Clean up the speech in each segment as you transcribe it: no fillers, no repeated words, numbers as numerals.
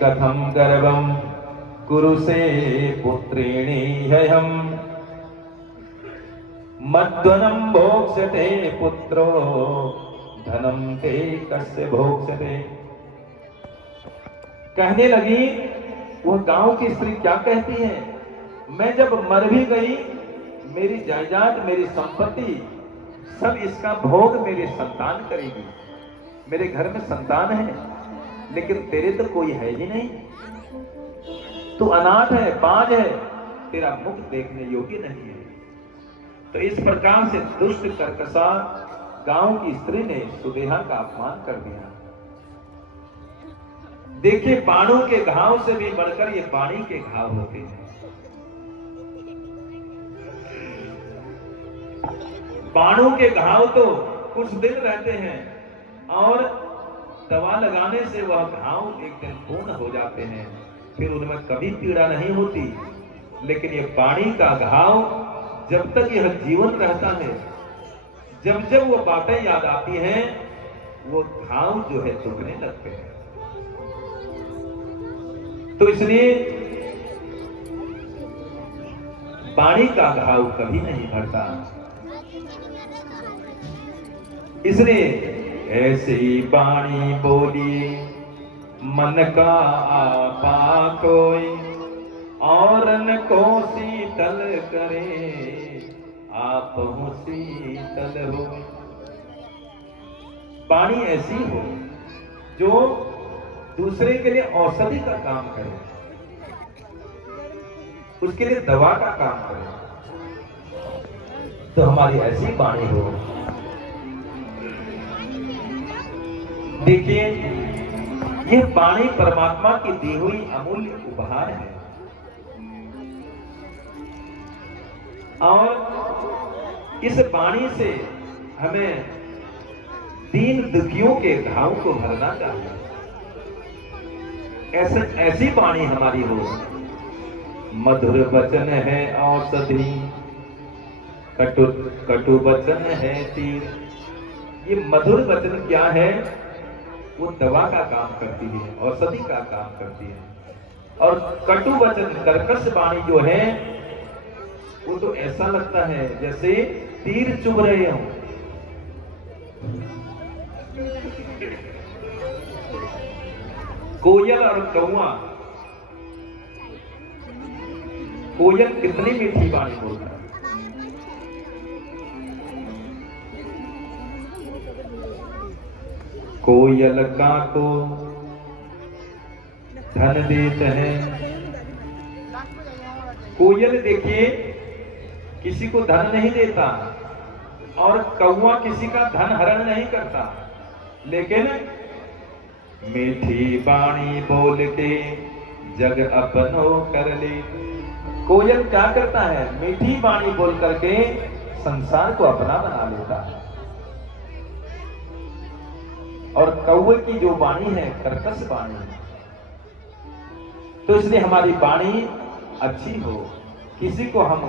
कथम गर्भम कुरुसे पुत्रेणी ह्यहम मद्वनम भोक्ष्यते पुत्रो धनम ते कस्य भोक्ष्यते। कहने लगी वह गांव की स्त्री क्या कहती है, मैं जब मर भी गई मेरी जायदाद मेरी संपत्ति सब इसका भोग मेरी संतान करेगी। मेरे घर में संतान है लेकिन तेरे तो कोई है ही नहीं, तू अनाथ है, बांझ है, तेरा मुख देखने योग्य नहीं है। तो इस प्रकार से दुष्ट कर्कशा गांव की स्त्री ने सुदेहा का अपमान कर दिया। देखिए बाणों के घाव से भी बढ़कर ये वाणी के घाव होते हैं। बाणों के घाव तो कुछ दिन रहते हैं और दवा लगाने से वह घाव एक दिन पूर्ण हो जाते हैं, फिर उनमें कभी पीड़ा नहीं होती। लेकिन ये वाणी का घाव जब तक यह जीवन रहता है, जब जब वो बातें याद आती हैं वो घाव जो है दुखने लगते हैं। तो इसलिए वाणी का घाव कभी नहीं भरता। इसलिए ऐसी वाणी बोली मन का आपा कोई, और न को शीतल करे आप हो शीतल हो। वाणी ऐसी हो जो दूसरे के लिए औषधि का काम करे, उसके लिए दवा का काम करे। तो हमारी ऐसी वाणी हो। देखिए यह वाणी परमात्मा की दी हुई अमूल्य उपहार है और इस वाणी से हमें दीन दुखियों के घाव को भरना चाहिए। ऐसी वाणी हमारी हो। मधुर वचन है औषधि कटु वचन है तीर। ये मधुर वचन क्या है, वो दवा का काम करती है, औषधि का काम करती है। और कटु वचन कर्कश वाणी जो है वो तो ऐसा लगता है जैसे तीर चुभ रहे हो। कोयल और कौआ, कोयल कितनी मीठी वाणी बोलता है। कोयल का को धन देते हैं। कोयल देखिए किसी को धन नहीं देता और कौवा किसी का धन हरण नहीं करता, लेकिन मीठी वाणी बोल के जग अपनो कर ले। कोयल क्या करता है, मीठी वाणी बोल करके संसार को अपना बना लेता है। और कौवे की जो वाणी है कर्कश वाणी है। तो इसलिए हमारी वाणी अच्छी हो, किसी को हम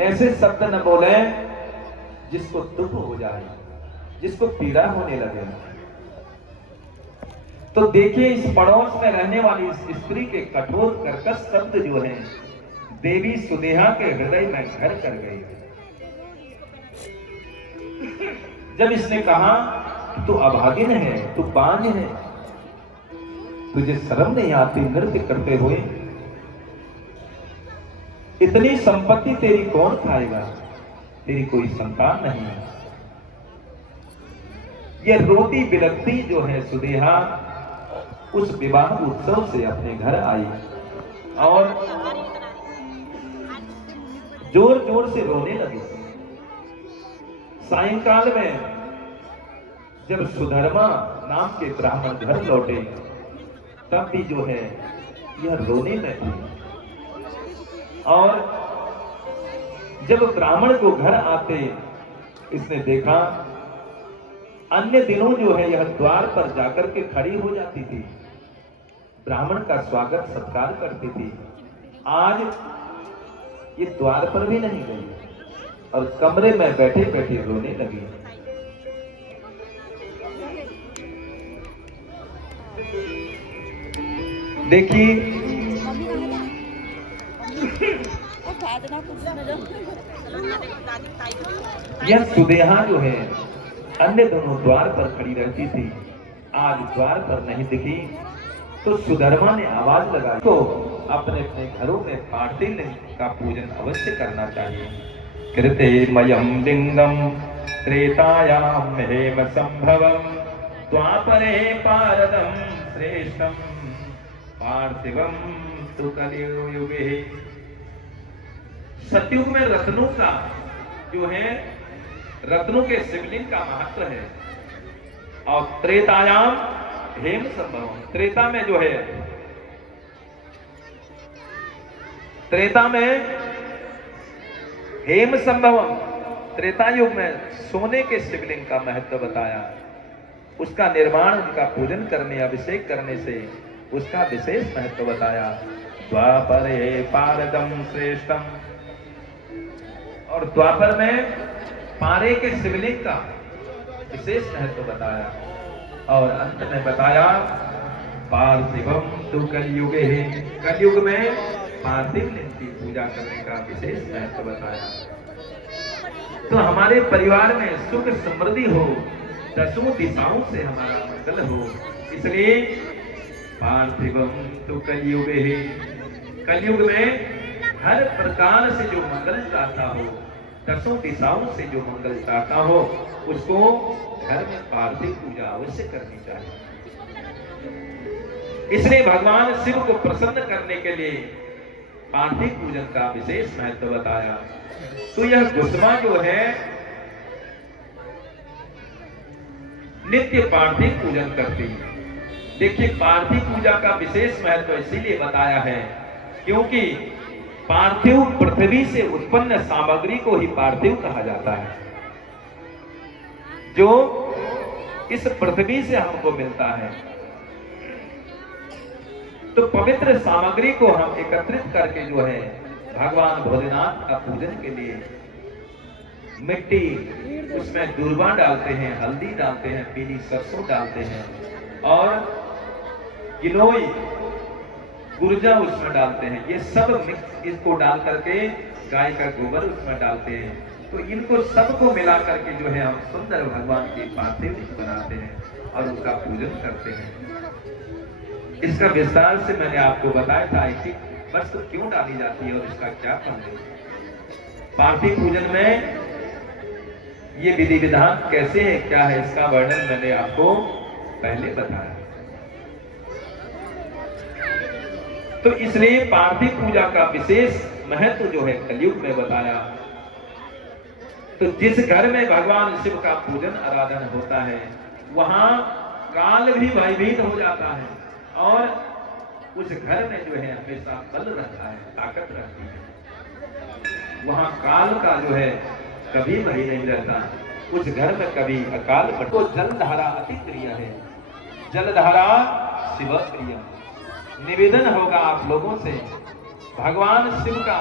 ऐसे शब्द न बोले जिसको दुख हो जाए, जिसको पीड़ा होने लगे। तो देखिए इस पड़ोस में रहने वाली इस स्त्री के कठोर कर्कश शब्द जो हैं देवी सुदेहा के हृदय में घर कर गए। जब इसने कहा तू अभागिन है, तू बांझ है, तुझे शर्म नहीं आती नृत्य करते हुए, इतनी संपत्ति तेरी कौन खाएगा, तेरी कोई संतान नहीं है। यह रोती बिलखती जो है सुदेहा उस विवाह उत्सव से अपने घर आई और जोर जोर से रोने लगी। सायंकाल में जब सुधर्मा नाम के ब्राह्मण घर लौटे तब भी जो है यह रोने में थी। और जब ब्राह्मण को घर आते इसने देखा, अन्य दिनों जो है यह द्वार पर जाकर के खड़ी हो जाती थी, ब्राह्मण का स्वागत सत्कार करती थी। आज ये द्वार पर भी नहीं गई और कमरे में बैठे बैठे रोने लगी। देखिए यह सुदेहा जो है अन्य दोनों द्वार पर खड़ी रहती थी, आज द्वार पर नहीं दिखी। तो सुधर्मा ने आवाज लगाई तो अपने अपने घरों में पार्थिव लिंग का पूजन अवश्य करना चाहिए। कृते मयम लिंगम त्रेतायाम हेम संभवम द्वापरे पारदम श्रेष्ठम पार्थिवम तु कलियुगे। सतयुग में रत्नों का जो है, रत्नों के शिवलिंग का महत्व है। और त्रेतायाम हेम संभवम, त्रेता में जो है, त्रेता में हेम संभवम, त्रेता युग में सोने के शिवलिंग का महत्व बताया। उसका निर्माण, उनका पूजन करने, अभिषेक करने से उसका विशेष महत्व बताया। द्वापरे पारदम श्रेष्ठम, और द्वापर में पारे के शिवलिंग का विशेष महत्व बताया। और अंत में बताया पार्थिवम तु कलियुगे, कलयुग में पार्थिव लिंग की पूजा करने का विशेष महत्व बताया। तो हमारे परिवार में सुख समृद्धि हो, दसों दिशाओं से हमारा मंगल हो, इसलिए पार्थिवम तु कलियुगे, कलयुग में हर प्रकार से जो मंगल चाहता हो, दसों दिशाओं से जो मंगल चाहता हो, उसको घर में पार्थिव पूजा अवश्य करनी चाहिए। इसलिए भगवान शिव को प्रसन्न करने के लिए पार्थिव पूजन का विशेष महत्व बताया। तो यह गुस्मा जो है नित्य पार्थिव पूजन करती है। देखिए पार्थिव पूजा का विशेष महत्व इसीलिए बताया है क्योंकि पार्थिव पृथ्वी से उत्पन्न सामग्री को ही पार्थिव कहा जाता है। जो इस पृथ्वी से हमको मिलता है, तो पवित्र सामग्री को हम एकत्रित करके जो है भगवान भोलेनाथ का पूजन के लिए मिट्टी, उसमें दूर्वा डालते हैं, हल्दी डालते हैं, पीली सरसों डालते हैं और गिलोय गुर्जा उसमें डालते हैं। ये सब मिक्स इसको डाल करके गाय का गोबर उसमें डालते हैं। तो इनको सबको मिला करके जो है हम सुंदर भगवान की पार्थिव बनाते हैं और उनका पूजन करते हैं। इसका विस्तार से मैंने आपको बताया था कि वस्तु क्यों डाली जाती है और इसका क्या फल है। पार्थिव पूजन में ये विधि विधान कैसे है, क्या है, इसका वर्णन मैंने आपको पहले बताया। तो इसलिए पार्थिव पूजा का विशेष महत्व जो है कलयुग में बताया। तो जिस घर में भगवान शिव का पूजन आराधन होता है वहां काल भी भयभीत हो जाता है और उस घर में जो है हमेशा बल रहता है, ताकत रहती है। वहां काल का जो है कभी भय नहीं रहता। उस घर में कभी अकाल तो जलधारा अति प्रिय है, जलधारा शिव प्रिय। निवेदन होगा आप लोगों से, भगवान शिव का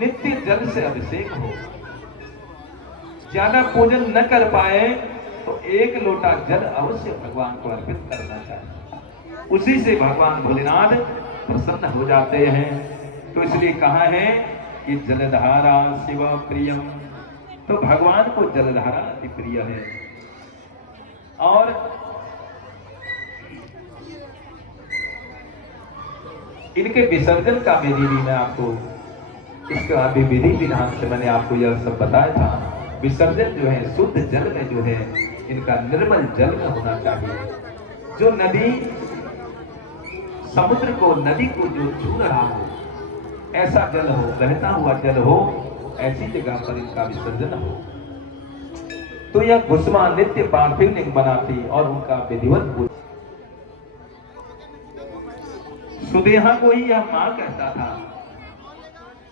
नित्य जल से अभिषेक हो। ज्यादा पूजन न कर पाए तो एक लोटा जल अवश्य भगवान को अर्पित करना चाहिए। उसी से भगवान भोलेनाथ प्रसन्न हो जाते हैं। तो इसलिए कहा है कि जलधारा शिव प्रियम, तो भगवान को जलधारा अति प्रिय है। और इनके विसर्जन का विधि भी मैं आपको, इसका भी विधि विधान से मैंने आपको यह सब बताया था। विसर्जन जो है शुद्ध जल में जो है इनका निर्मल जल में होना चाहिए। जो नदी समुद्र को, नदी को जो छू रहा हो ऐसा जल हो, बहता हुआ जल हो, ऐसी जगह पर इनका विसर्जन हो। तो यह भस्मा नित्य पार्थिव लिंग बनाती और उनका विधिवत। सुदेहा को ही यह मां कहता था,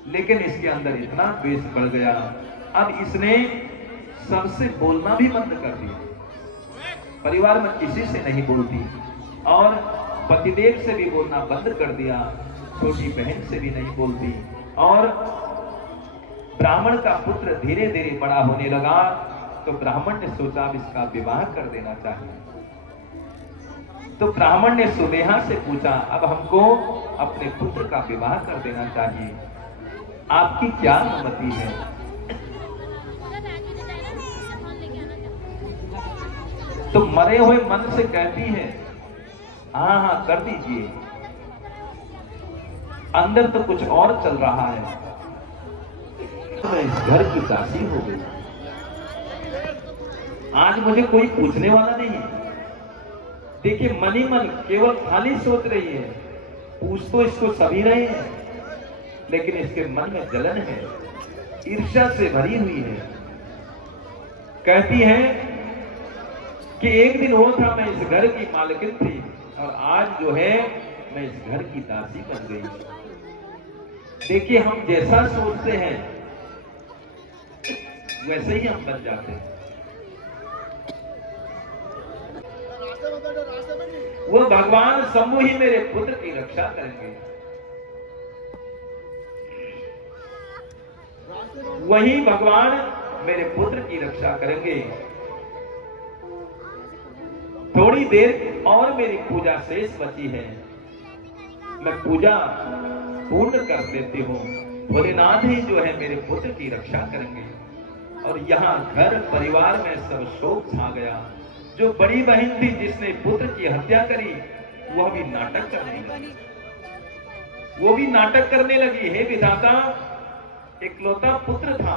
लेकिन इसके अंदर इतना द्वेष बढ़ गया, अब इसने सबसे बोलना भी बंद कर दिया। परिवार में किसी से नहीं बोलती और पतिदेव से भी बोलना बंद कर दिया, छोटी बहन से भी नहीं बोलती। और ब्राह्मण का पुत्र धीरे धीरे बड़ा होने लगा तो ब्राह्मण ने सोचा अब इसका विवाह कर देना चाहिए। तो ब्राह्मण ने सुनेहा से पूछा, अब हमको अपने पुत्र का विवाह कर देना चाहिए, आपकी क्या अनुमति है? तो मरे हुए मन से कहती है, हाँ हाँ कर दीजिए, अंदर तो कुछ और चल रहा है। तो मैं इस घर की दासी हो गई, आज मुझे कोई पूछने वाला नहीं है। देखिए मन ही मन केवल खाली सोच रही है, पूछ तो इसको सभी रहे हैं, लेकिन इसके मन में जलन है, ईर्ष्या से भरी हुई है। कहती है कि एक दिन वो था मैं इस घर की मालकिन थी और आज जो है मैं इस घर की दासी बन गई। देखिए हम जैसा सोचते हैं वैसे ही हम बन जाते हैं। वो भगवान शंभु ही मेरे पुत्र की रक्षा करेंगे, वही भगवान मेरे पुत्र की रक्षा करेंगे। थोड़ी देर और मेरी पूजा शेष बची है, मैं पूजा पूर्ण कर देती हूँ। भोलेनाथ ही जो है मेरे पुत्र की रक्षा करेंगे। और यहाँ घर परिवार में सब शोक छा गया। जो बड़ी बहन थी जिसने पुत्र की हत्या करी, वह भी नाटक करने लगी, वो भी नाटक करने लगी। हे विधाता, इकलौता पुत्र था,